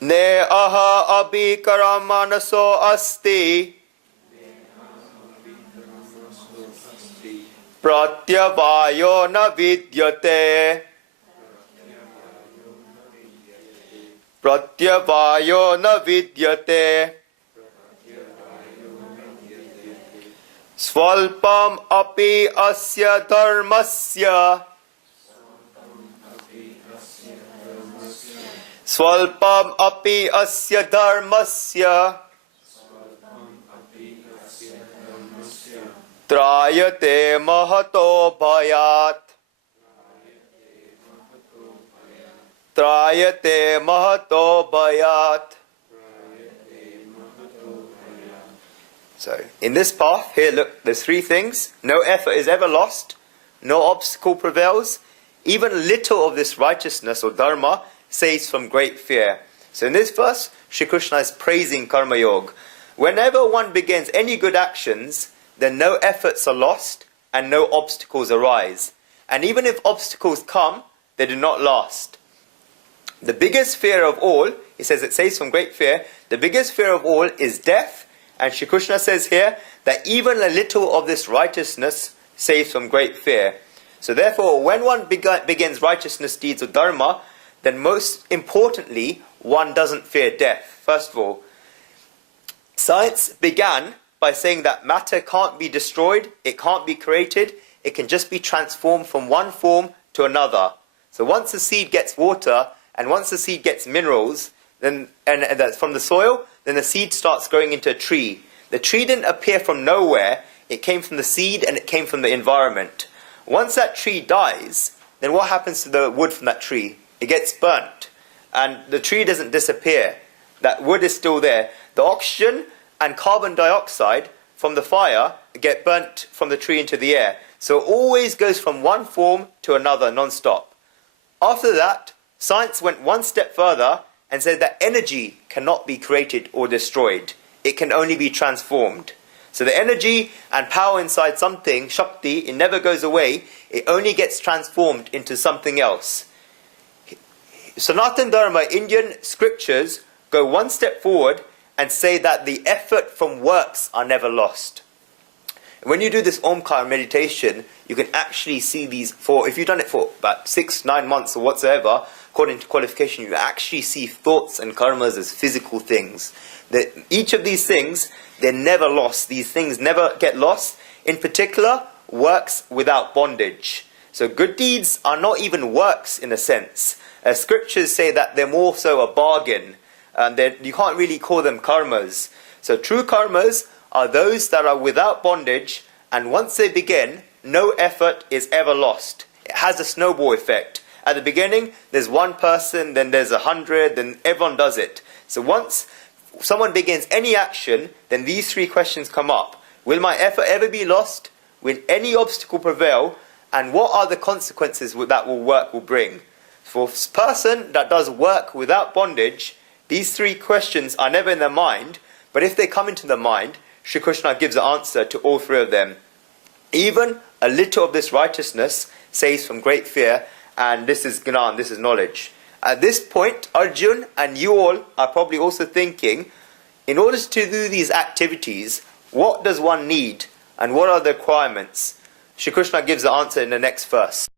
Ne aha abhikaram manaso asti pratyavayo na vidyate pratyavayo na vidyate Svalpam api asya dharmasya Svalpam api asya dharmasya Trayate mahato bhayat Trayate mahato bhayat. So, in this path, here look, there's three things. No effort is ever lost. No obstacle prevails. Even little of this righteousness or dharma saves from great fear. So in this verse, Shri Krishna is praising Karma Yoga. Whenever one begins any good actions, then no efforts are lost and no obstacles arise. And even if obstacles come, they do not last. The biggest fear of all, he says it saves from great fear, the biggest fear of all is death. And Shri Krishna says here that even a little of this righteousness saves from great fear. So therefore, when one begins righteousness deeds or dharma, then most importantly, one doesn't fear death. First of all, science began by saying that matter can't be destroyed, it can't be created, it can just be transformed from one form to another. So once the seed gets water, and once the seed gets minerals, then and that's from the soil, then the seed starts growing into a tree. The tree didn't appear from nowhere, it came from the seed and it came from the environment. Once that tree dies, then what happens to the wood from that tree? It gets burnt, and the tree doesn't disappear. That wood is still there. The oxygen and carbon dioxide from the fire get burnt from the tree into the air. So it always goes from one form to another non-stop. After that, science went one step further and said that energy cannot be created or destroyed. It can only be transformed. So the energy and power inside something, Shakti, it never goes away. It only gets transformed into something else. Sanatana Dharma, Indian scriptures, go one step forward and say that the effort from works are never lost. When you do this Omkar meditation, you can actually see these if you've done it for about 6-9 months or whatsoever, according to qualification, you actually see thoughts and karmas as physical things. That each of these things, they're never lost. These things never get lost. In particular, works without bondage. So good deeds are not even works in a sense. Scriptures say that they're more so a bargain. You can't really call them karmas. So true karmas are those that are without bondage, and once they begin, no effort is ever lost. It has a snowball effect. At the beginning, there's one person, then there's 100, then everyone does it. So once someone begins any action, then these three questions come up. Will my effort ever be lost? Will any obstacle prevail? And what are the consequences that work will bring? For a person that does work without bondage, these three questions are never in their mind, but if they come into the mind, Shri Krishna gives the answer to all three of them. Even a little of this righteousness saves from great fear, and this is Gnan, this is knowledge. At this point, Arjun and you all are probably also thinking, in order to do these activities, what does one need and what are the requirements? Shri Krishna gives the answer in the next verse.